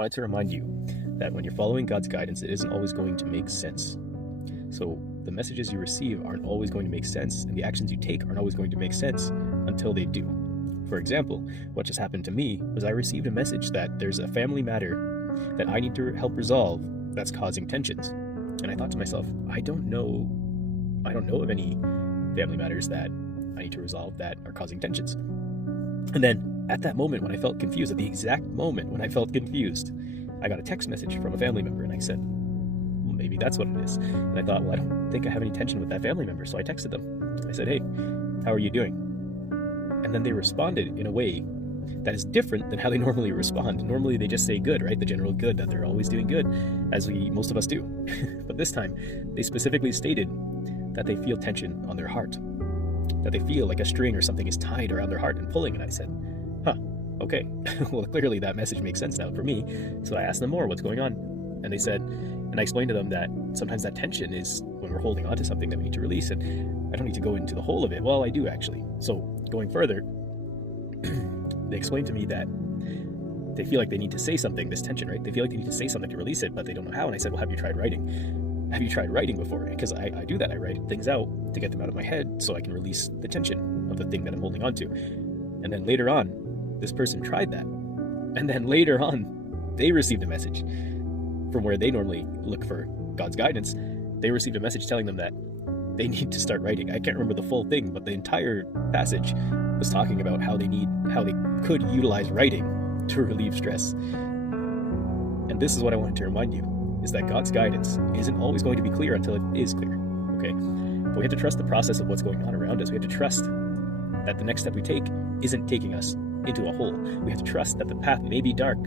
wanted to remind you that when you're following God's guidance, it isn't always going to make sense. So the messages you receive aren't always going to make sense, and the actions you take aren't always going to make sense until they do. For example, what just happened to me was I received a message that there's a family matter that I need to help resolve that's causing tensions. And I thought to myself, I don't know of any family matters that I need to resolve that are causing tensions. And then at that moment when I felt confused, at the exact moment when I felt confused, I got a text message from a family member, and I said, well, maybe that's what it is. And I thought, well, I don't think I have any tension with that family member. So I texted them. I said, hey, how are you doing? And then they responded in a way that is different than how they normally respond. Normally they just say good, right? The general good, that they're always doing good, as most of us do. But this time they specifically stated that they feel tension on their heart, that they feel like a string or something is tied around their heart and pulling. And I said, okay, well, clearly that message makes sense now for me. So I asked them more, what's going on? And they said, and I explained to them that sometimes that tension is when we're holding on to something that we need to release. And I don't need to go into the whole of it. Well, I do actually. So going further, they explained to me that they feel like they need to say something, this tension, right? They feel like they need to say something to release it, but they don't know how. And I said, well, have you tried writing? Have you tried writing before? Because I do that. I write things out to get them out of my head so I can release the tension of the thing that I'm holding on to. And then later on, this person tried that. And then later on, they received a message from where they normally look for God's guidance. They received a message telling them that they need to start writing. I can't remember the full thing, but the entire passage was talking about how they could utilize writing to relieve stress. And this is what I wanted to remind you, is that God's guidance isn't always going to be clear until it is clear, okay? But we have to trust the process of what's going on around us. We have to trust that the next step we take isn't taking us into a hole. We have to trust that the path may be dark,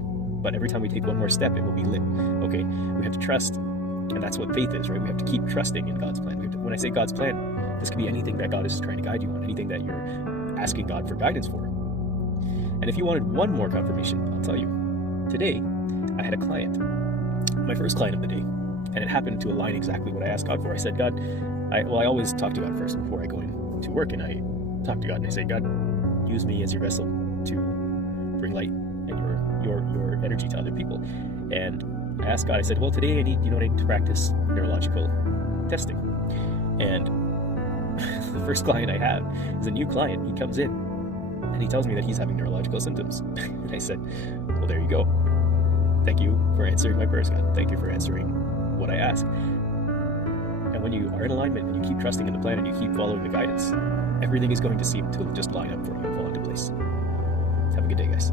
but every time we take one more step, it will be lit, okay? We have to trust, and that's what faith is, right? We have to keep trusting in God's plan. When I say God's plan, this could be anything that God is trying to guide you on, anything that you're asking God for guidance for. And if you wanted one more confirmation, I'll tell you. Today, I had a client, my first client of the day, and it happened to align exactly what I asked God for. I said, God, I always talk to God first before I go into work, and I talk to God and I say, God, use me as your vessel to bring light and your energy to other people. And I asked God, I said, well, today I need to practice neurological testing. And the first client I have is a new client. He comes in and he tells me that he's having neurological symptoms. And I said, well, there you go. Thank you for answering my prayers, God. Thank you for answering what I ask. And when you are in alignment and you keep trusting in the plan and you keep following the guidance, everything is going to seem to just line up for you and fall into place. Have a good day, guys.